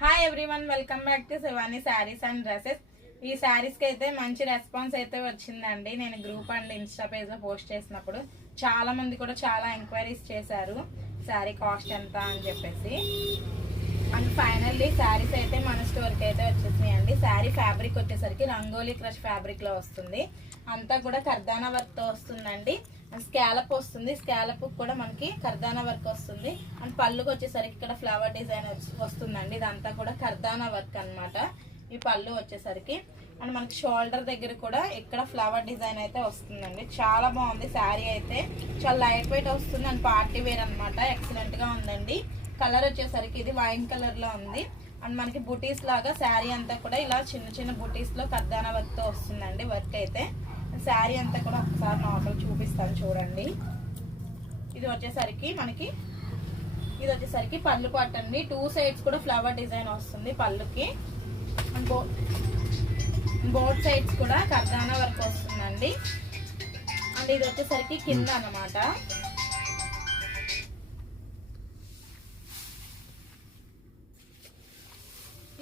Hi everyone, welcome back to Shivani saris and dresses. ఈ శారీస్కి అయితే మంచి రెస్పాన్స్ అయితే వచ్చిందండి. నేను గ్రూప్ అండ్ ఇన్స్టా పేజ్లో పోస్ట్ చేసినప్పుడు చాలా మంది కూడా చాలా ఎంక్వైరీస్ చేశారు శారీ కాస్ట్ ఎంత అని చెప్పేసి. అండ్ ఫైనల్లీ శారీస్ అయితే మన స్టోర్కి అయితే వచ్చేసినాయండి. శారీ ఫ్యాబ్రిక్ వచ్చేసరికి రంగోలీ క్రష్ ఫ్యాబ్రిక్లో వస్తుంది. అంతా కూడా కర్దానా వర్క్తో వస్తుందండి. స్కాలప్ వస్తుంది, స్కాలప్ కూడా మనకి కర్దానా వర్క్ వస్తుంది. అండ్ పళ్ళుకి వచ్చేసరికి ఇక్కడ ఫ్లవర్ డిజైన్ వస్తుందండి. ఇదంతా కూడా కర్దానా వర్క్ అన్నమాట ఈ పళ్ళు వచ్చేసరికి. అండ్ మనకి షోల్డర్ దగ్గర కూడా ఇక్కడ ఫ్లవర్ డిజైన్ అయితే వస్తుందండి. చాలా బాగుంది శారీ అయితే, చాలా లైట్ వెయిట్ వస్తుంది. అండ్ పార్టీ వేర్ అనమాట, ఎక్సలెంట్ గా ఉందండి. కలర్ వచ్చేసరికి ఇది వైన్ కలర్ లో ఉంది. అండ్ మనకి బుటీస్ లాగా శారీ అంతా కూడా ఇలా చిన్న చిన్న బుటీస్ లో కర్దానా వర్క్ తో వస్తుందండి. వర్క్ అయితే శారీ అంతా కూడా ఒకసారి నార్మల్ చూపిస్తాను చూడండి. ఇది వచ్చేసరికి మనకి పళ్ళు పార్ట్ అండి. 2 సైడ్స్ కూడా ఫ్లవర్ డిజైన్ వస్తుంది పళ్ళుకి. అండ్ బోత్ సైడ్స్ కూడా కర్దానా వర్క్ వస్తుందండి. అండ్ ఇది వచ్చేసరికి కింద అన్నమాట.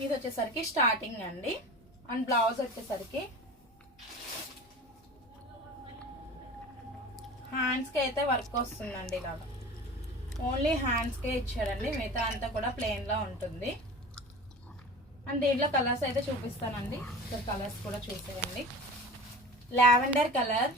ఇది వచ్చేసరికి స్టార్టింగ్ అండి. అండ్ బ్లౌజ్ వచ్చేసరికి హ్యాండ్స్కి అయితే వర్క్ వస్తుందండి. ఇలాగా ఓన్లీ హ్యాండ్స్కే ఇచ్చాడండి, మిగతా అంతా కూడా ప్లెయిన్లో ఉంటుంది. అండ్ దీంట్లో కలర్స్ అయితే చూపిస్తానండి. ఇక్కడ కలర్స్ కూడా చూసేయండి. Lavender colour,